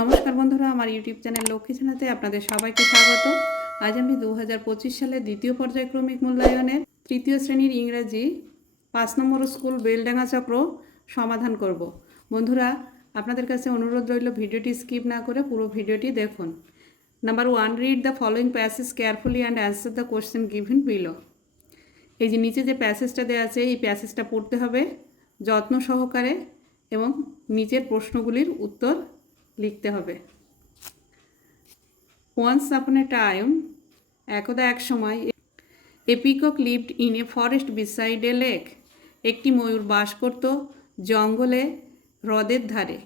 নমস্কার বন্ধুরা, আমার ইউটিউব চ্যানেল লক্ষ্মী ছেনাতে আপনাদের সবাইকে স্বাগত। আজ আমি দু সালের দ্বিতীয় পর্যায়ক্রমিক মূল্যায়নের তৃতীয় শ্রেণির ইংরাজি পাঁচ নম্বর স্কুল বেলডাঙ্গা চক্র সমাধান করব। বন্ধুরা, আপনাদের কাছে অনুরোধ রইল ভিডিওটি স্কিপ না করে পুরো ভিডিওটি দেখুন। Number one, read the following passage carefully and answer the question given below. এই যে নিচে যে প্যাসেজটা দেওয়া আছে, এই প্যাসেজটা পড়তে হবে যত্ন সহকারে এবং নিচের প্রশ্নগুলির উত্তর লিখতে হবে। ওয়ান্স আপন এ টাইম একদা এক সময় a peacock lived in a forest beside a lake একটি ময়ূর বাস করত জঙ্গলে হ্রদের ধারে।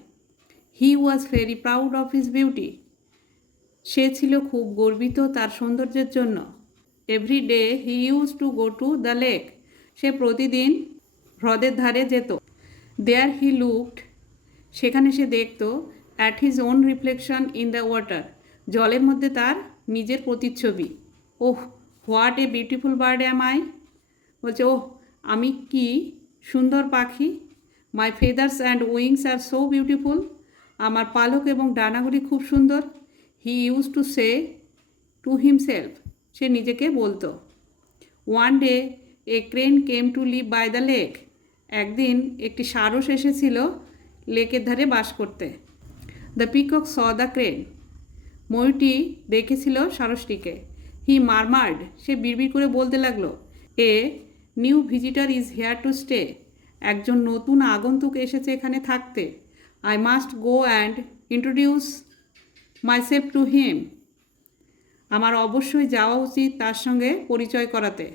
He was very proud of his beauty সে ছিল খুব গর্বিত তার সৌন্দর্যের জন্য। Every day he use to go to the lake সে প্রতিদিন হ্রদের ধারে যেত। দেয়ার হি লুকড সেখানে সে দেখত at his own reflection in the water জলের মধ্যে তার নিজের প্রতিচ্ছবি। ওহ what a beautiful bird am I বলছে, ওহ, আমি কি সুন্দর পাখি? My feathers and wings are so beautiful আমার পালক এবং ডানাগুলি খুব সুন্দর। He use to say to himself সে নিজেকে বলতো। One day a crane came to live by the lake একদিন, একটি সারস এসেছিল লেকের ধারে বাস করতে। The peacock saw the crane ময়ূরটি দেখেছিল সারসটিকে হি মারমার্ড সে বিড়বিড় করে বলতে লাগল, a new visitor is here to stay একজন নতুন আগন্তুক এসেছে এখানে থাকতে। I must go and introduce myself to him আমার অবশ্যই যাওয়া উচিত তার সঙ্গে পরিচয় করাতে।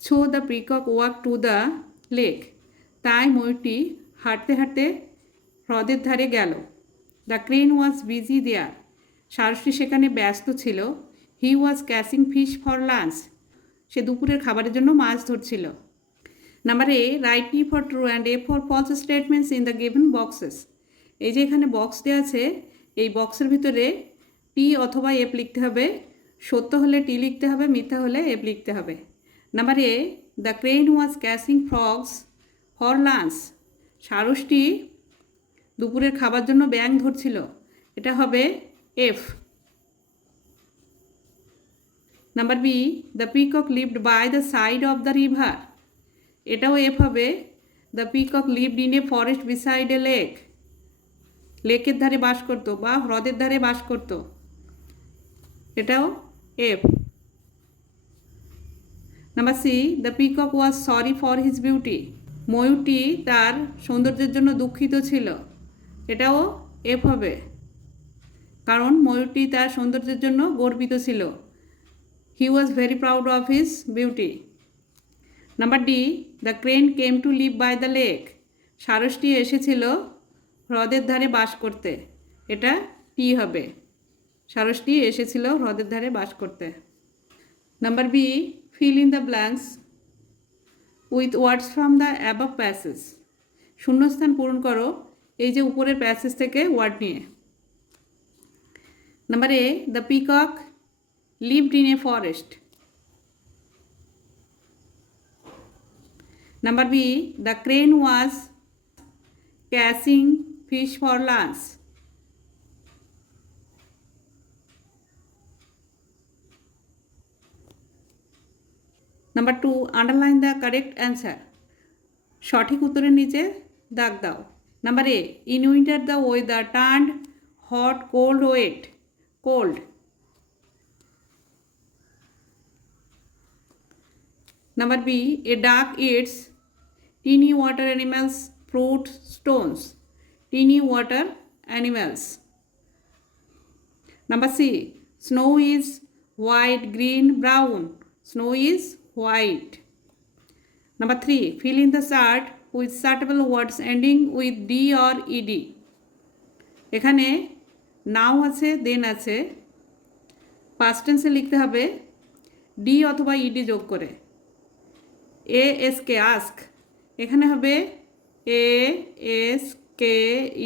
So the peacock walk to the lake তাই ময়ূরটি হাঁটতে হাঁটতে হ্রদের ধারে গেল। The crane was busy there সারসটি সেখানে ব্যস্ত ছিল। He was catching fish for lunch সে দুপুরের খাবারের জন্য মাছ ধরছিল। Number A write T for true and F for false statements in the given boxes এই যে এখানে বক্স দেওয়া আছে, এই বক্সের ভিতরে টি অথবা এফ লিখতে হবে। সত্য হলে টি লিখতে হবে, মিথ্যা হলে এফ লিখতে হবে। Number A the crane was catching frogs for lunch সারসটি দুপুরের খাবার জন্য ব্যাং ধরছিল। এটা হবে F number B the peacock lived by the side of the river এটাও এফ হবে। The peacock lived in a forest beside a lake লেকের ধারে বাস করতো বা হ্রদের ধারে বাস করতো। এটাও F number C the peacock was sorry for his beauty ময়ূরটি তার সৌন্দর্যের জন্য দুঃখিত ছিল। এটাও এফ হবে। কারণ ময়ূরটি তার সৌন্দর্যের জন্য গর্বিত ছিল। He was very proud of his beauty number D the crane came to live by the lake সারসটি এসেছিল হ্রদের ধারে বাস করতে। এটা টি হবে। সারসটি এসেছিল হ্রদের ধারে বাস করতে। Number B fill in the blanks with words from the above passage শূন্যস্থান পূরণ করো। এই যে উপরের প্যাসেজ থেকে ওয়ার্ড নিয়ে। Number A the peacock lived in a forest number B the crane was catching fish for lunch number two underline the correct answer সঠিক উত্তরের নিচে দাগ দাও। Number A in winter the weather turned hot cold wet cold number B a duck it's tiny water animals fruit stones tiny water animals number C snow is white green brown snow is white. Number three, fill in the chart with suitable words ending with D or ED. এখানে নাও আছে দেন আছে। Past লিখতে হবে D অথবা ED যোগ করে। এ S কে ask এখানে হবে A S K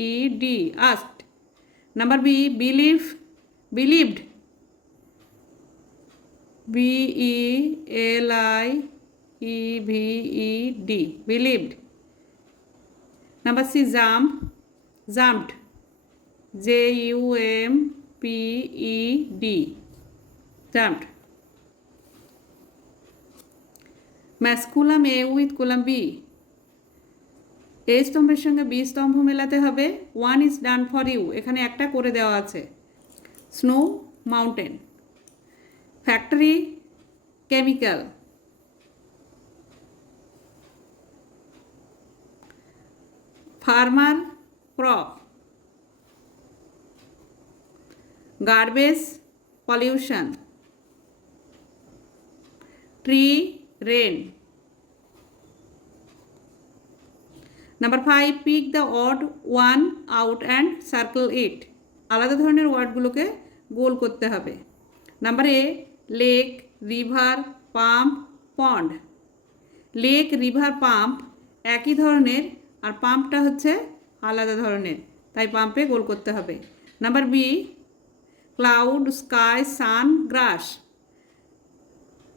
E D asked number B believe believed B E L I E V E D believed number C jump jumped J U M P E D jumped match column A with column B A স্তম্ভের সঙ্গে B স্তম্ভ মেলাতে হবে। One is done for you এখানে একটা করে দেওয়া আছে। Snow mountain factory chemical farmer crop garbage pollution. Tree rain. Number five, pick the odd one out and circle it. আলাদা ধরনের ওয়ার্ডগুলোকে গোল করতে হবে। Number A, lake, river, pump, pond. Lake, river, pump একই ধরনের আর পাম্পটা হচ্ছে আলাদা ধরনের, তাই পাম্পে গোল করতে হবে। Number B, cloud, sky, sun, grass.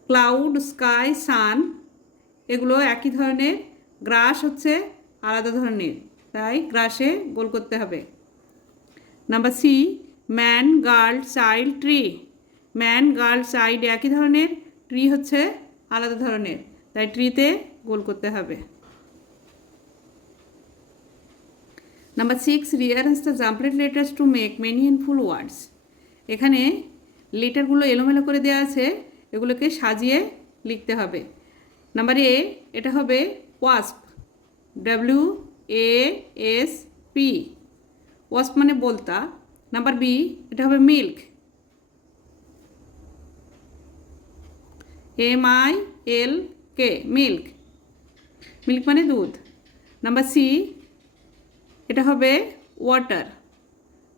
Cloud, sky, sun, এগুলো একই ধরনের, গ্রাস হচ্ছে আলাদা ধরনের, তাই গ্রাসে গোল করতে হবে। Number C, man, girl, child tree. Man, girl, child একই ধরনের, ট্রি হচ্ছে আলাদা ধরনের, তাই ট্রিতে গোল করতে হবে। Number six rearrange the jumbled letters to make meaningful words এখানে লেটারগুলো এলোমেলো করে দেওয়া আছে, এগুলোকে সাজিয়ে লিখতে হবে। নাম্বার এ এটা হবে wasp W A S P wasp মানে বলতা। নাম্বার বি এটা হবে milk M I L K milk milk মানে দুধ। নাম্বার সি এটা হবে water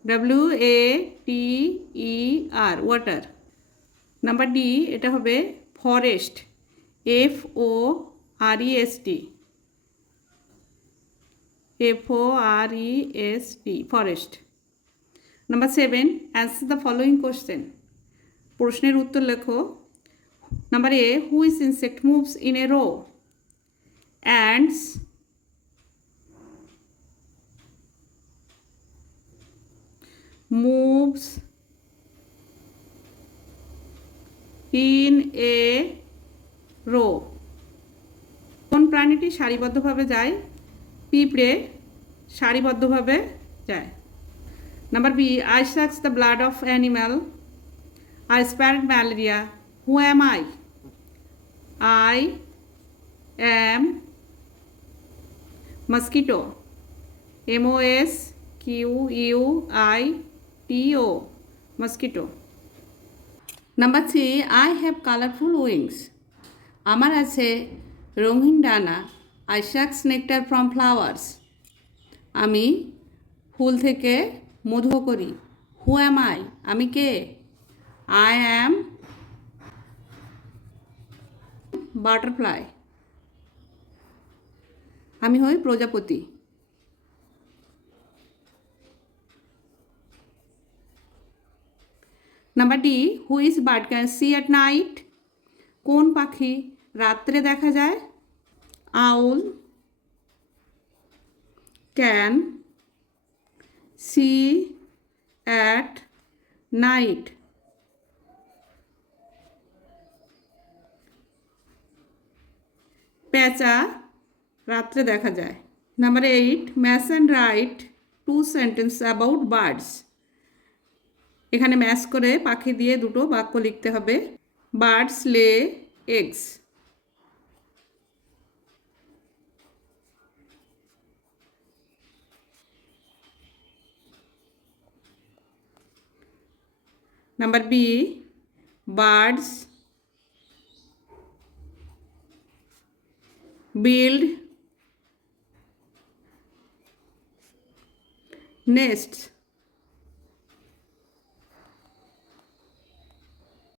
W A T E R water number D এটা হবে forest F O R E S T F O R E S T forest number seven answer the following question প্রশ্নের উত্তর লেখো। Number A who insect moves in a row ants moves in a row. কোন প্রাণীটি সারিবদ্ধভাবে যায়? পিঁপড়ে সারিবদ্ধভাবে যায়। Number B I sucks the blood of animal I spread malaria who am I I am mosquito M O S Q U I T O mosquito number three I have colourful wings আমার আছে রঙিন ডানা I sucks nectar from flowers আমি ফুল থেকে মধু করি। হু am I আমি কে? I am butterfly আমি হই প্রজাপতি। Number D which bird can see at night কোন পাখি রাত্রে দেখা যায় owl can see at night পেঁচা রাত্রে দেখা যায় number eight match and write two sentences about birds এখানে ম্যাচ করে পাখি দিয়ে দুটো বাক্য লিখতে হবে। Birds, lay, eggs. Number B, birds build nests